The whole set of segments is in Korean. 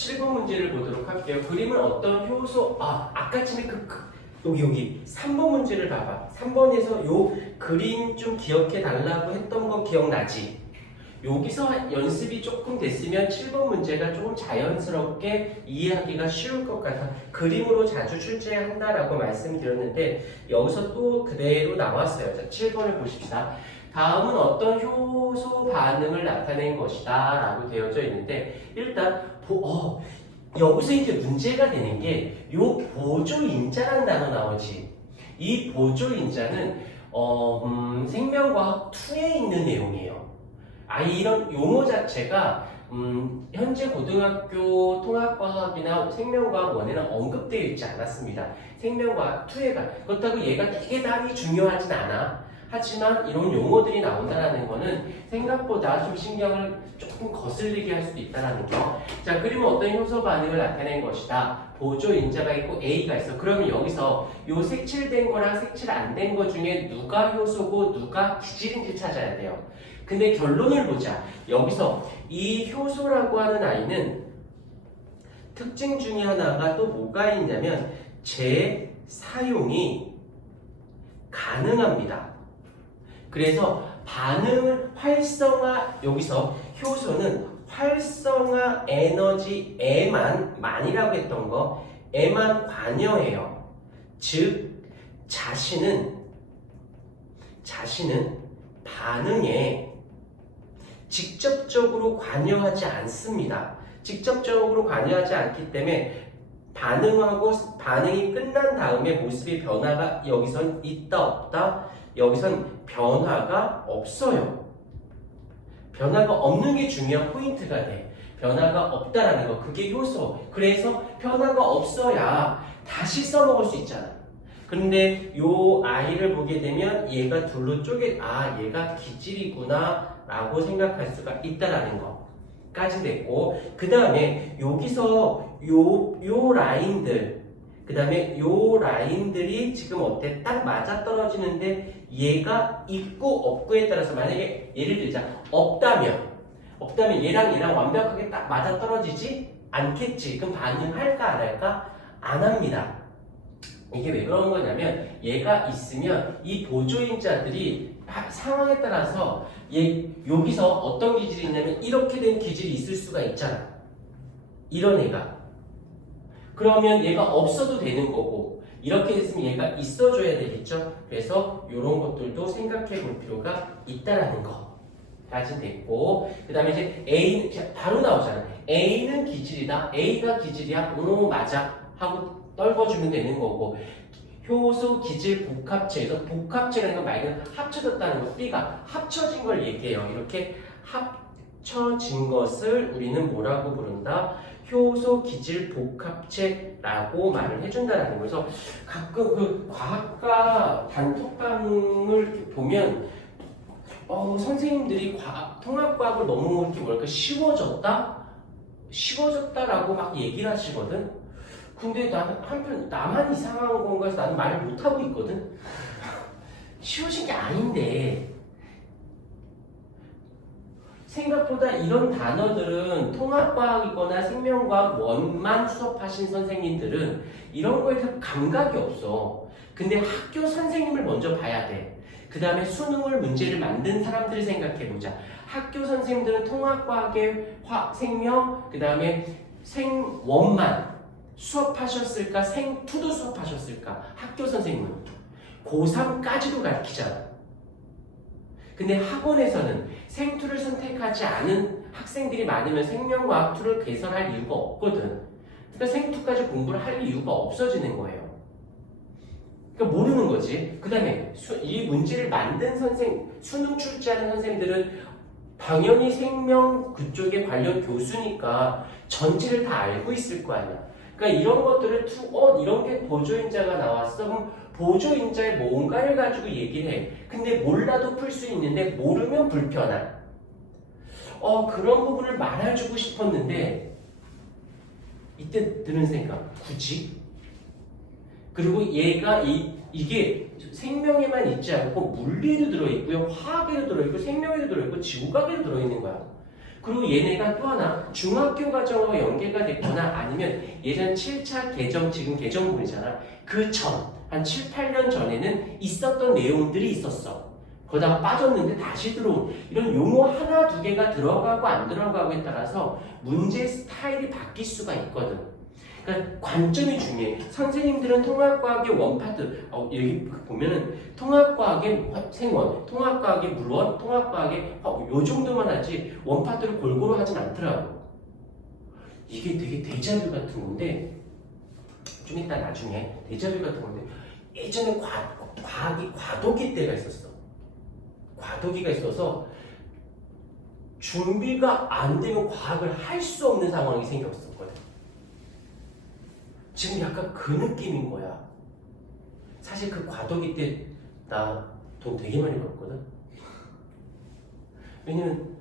7번 문제를 보도록 할게요. 그림은 어떤 효소, 아까 전에 여기 3번 문제를 봐봐. 3번에서 요 그림 좀 기억해 달라고 했던 거 기억나지? 여기서 연습이 조금 됐으면 7번 문제가 조금 자연스럽게 이해하기가 쉬울 것 같아. 그림으로 자주 출제한다라고 말씀드렸는데 여기서 또 그대로 나왔어요. 자, 7번을 보십시다. 다음은 어떤 효소 반응을 나타낸 것이다 라고 되어져 있는데 일단 여기서 이제 문제가 되는 게 요 보조인자라는 단어 나오지. 이 보조인자는 생명과학 2에 있는 내용이에요. 이런 용어 자체가 현재 고등학교 통합과학이나 생명과학 1에는 언급되어 있지 않았습니다. 생명과학 2에가 그렇다고 얘가 되게 많이 중요하진 않아. 하지만 이런 용어들이 나온다는 거는 생각보다 좀 신경을 조금 거슬리게 할 수도 있다는 거. 자, 그러면 어떤 효소 반응을 나타낸 것이다. 보조인자가 있고 A가 있어. 그러면 여기서 요 색칠된 거랑 색칠 안 된 거 중에 누가 효소고 누가 기질인지 찾아야 돼요. 근데 결론을 보자. 여기서 이 효소라고 하는 아이는 특징 중에 하나가 또 뭐가 있냐면 재사용이 가능합니다. 그래서 반응을 여기서 효소는 활성화 에너지에만 만이라고 했던 거 에만 관여해요. 즉 자신은 반응에 직접적으로 관여하지 않습니다. 직접적으로 관여하지 않기 때문에 반응이 끝난 다음에 모습의 변화가 여기선 있다 없다? 여기선 변화가 없어요. 변화가 없는 게 중요한 포인트가 돼. 변화가 없다라는 거, 그게 효소. 그래서 변화가 없어야 다시 써먹을 수 있잖아. 그런데 요 아이를 보게 되면 얘가 둘로 얘가 기질이구나 라고 생각할 수가 있다라는 거까지 됐고, 그 다음에 여기서 요 라인들, 그 다음에 요 라인들이 지금 어때? 딱 맞아 떨어지는데 얘가 있고 없고에 따라서 만약에 예를 들자 없다면 얘랑 완벽하게 딱 맞아 떨어지지 않겠지. 그럼 반응할까 안 할까? 안 합니다. 이게 왜 그런 거냐면 얘가 있으면 이 보조인자들이 상황에 따라서 여기서 어떤 기질이 있냐면 이렇게 된 기질이 있을 수가 있잖아. 이런 애가. 그러면 얘가 없어도 되는 거고 이렇게 됐으면 얘가 있어줘야 되겠죠. 그래서 이런 것들도 생각해 볼 필요가 있다라는 거까지 됐고, 그 다음에 이제 A 바로 나오잖아. A는 기질이다. A가 기질이야. 맞아 하고 떨궈주면 되는 거고, 효소 기질 복합체에서 복합체라는 건 말 그대로 합쳐졌다는 거. B가 합쳐진 걸 얘기해요. 이렇게 합쳐진 것을 우리는 뭐라고 부른다? 효소 기질 복합체라고 말을 해준다는 거죠. 가끔 그 과학과 단톡방을 보면 선생님들이 통합과학을 너무 이렇게 쉬워졌다라고 막 얘기를 하시거든. 근데 나는 한편 나만 이상한 건가 해서 나는 말을 못 하고 있거든. 쉬워진 게 아닌데. 생각보다 이런 단어들은 통합과학이거나 생명과학 원만 수업하신 선생님들은 이런 거에 대해서 감각이 없어. 근데 학교 선생님을 먼저 봐야 돼. 그 다음에 수능을 문제를 만든 사람들을 생각해보자. 학교 선생님들은 통합과학의 생명, 그 다음에 생원만 수업하셨을까? 생투도 수업하셨을까? 학교 선생님은 고3까지도 가르치잖아. 근데 학원에서는 생투를 선택하지 않은 학생들이 많으면 생명과학 2를 개설할 이유가 없거든. 그러니까 생투까지 공부를 할 이유가 없어지는 거예요. 그러니까 모르는 거지. 그 다음에 이 문제를 만든 수능 출제하는 선생님들은 당연히 생명 그쪽에 관련 교수니까 전체를 다 알고 있을 거 아니야. 그러니까 이런 것들을 이런 게 보조인자가 나왔어. 그럼 보조인자의 뭔가를 가지고 얘기를 해. 근데 몰라도 풀 수 있는데 모르면 불편한. 그런 부분을 말해주고 싶었는데 이때 드는 생각. 굳이? 그리고 얘가 이게 생명에만 있지 않고 물리에도 들어있고요. 화학에도 들어있고 생명에도 들어있고 지구과학에도 들어있는 거야. 그리고 얘네가 또 하나 중학교 과정과 연계가 됐거나 아니면 예전 7차 개정, 지금 개정분이잖아. 그 전, 한 7, 8년 전에는 있었던 내용들이 있었어. 거기다가 빠졌는데 다시 들어온 이런 용어 하나, 두 개가 들어가고 안 들어가고에 따라서 문제 스타일이 바뀔 수가 있거든. 그러니까 관점이 중요해. 선생님들은 통합과학의 원파트, 여기 보면은 통합과학의 생원, 통합과학의 물원, 통합과학의 요 정도만 하지 원파트를 골고루 하진 않더라고. 이게 되게 데자뷰 같은 건데 좀 이따 나중에 데자뷰 같은 건데 예전에 과학이 과도기 때가 있었어. 과도기가 있어서 준비가 안 되면 과학을 할 수 없는 상황이 생겼었거든. 지금 약간 그 느낌인 거야. 사실 그 과도기 때 나 돈 되게 많이 벌었거든. 왜냐면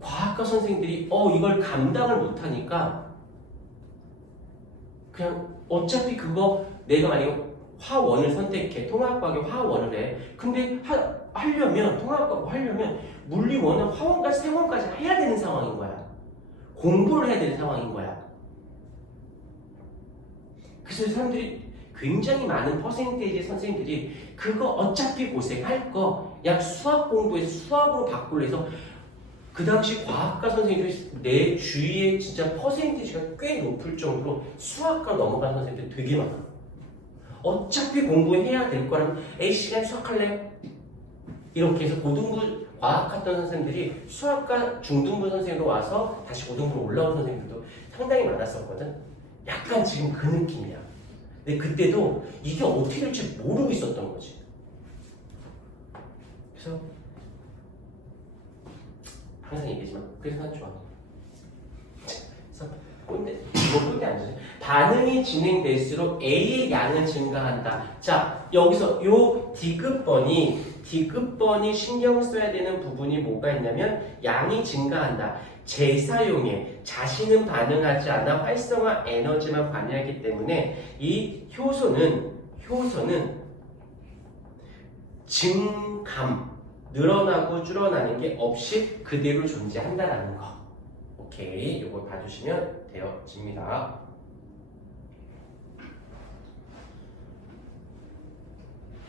과학과 선생님들이 이걸 감당을 못하니까 그냥 어차피 그거 내가 만약에 화원을 선택해 통합과학의 화원을 해. 근데 하려면 통합과학 하려면 물리원은 화원까지 생원까지 해야 되는 상황인 거야. 공부를 해야 되는 상황인 거야. 그래서 사람들이 굉장히 많은 퍼센테이지의 선생님들이 그거 어차피 고생할 거 약 수학 공부해서 수학으로 바꾸려 해서 그 당시 과학과 선생님들이 내 주위에 진짜 퍼센테이지가 꽤 높을 정도로 수학과 넘어간 선생님들이 되게 많아. 어차피 공부해야 될 거라면 A시간 수학할래? 이렇게 해서 고등부 과학 했던 선생님들이 수학과 중등부 선생님으로 와서 다시 고등부로 올라온 선생님들도 상당히 많았었거든. 약간 지금 그 느낌이야. 근데 그때도 이게 어떻게 될지 모르고 있었던 거지. 그래서 항상 얘기하지만 그래서 난 좋아. 그래서 꼰대 아니지. 반응이 진행될수록 A의 양은 증가한다. 자, 여기서 요 D급번이 신경 써야 되는 부분이 뭐가 있냐면 양이 증가한다. 재사용에 자신은 반응하지 않아 활성화 에너지만 관여하기 때문에 이 효소는 증감, 늘어나고 줄어나는 게 없이 그대로 존재한다라는 거. 오케이, 이거 봐주시면 되어집니다.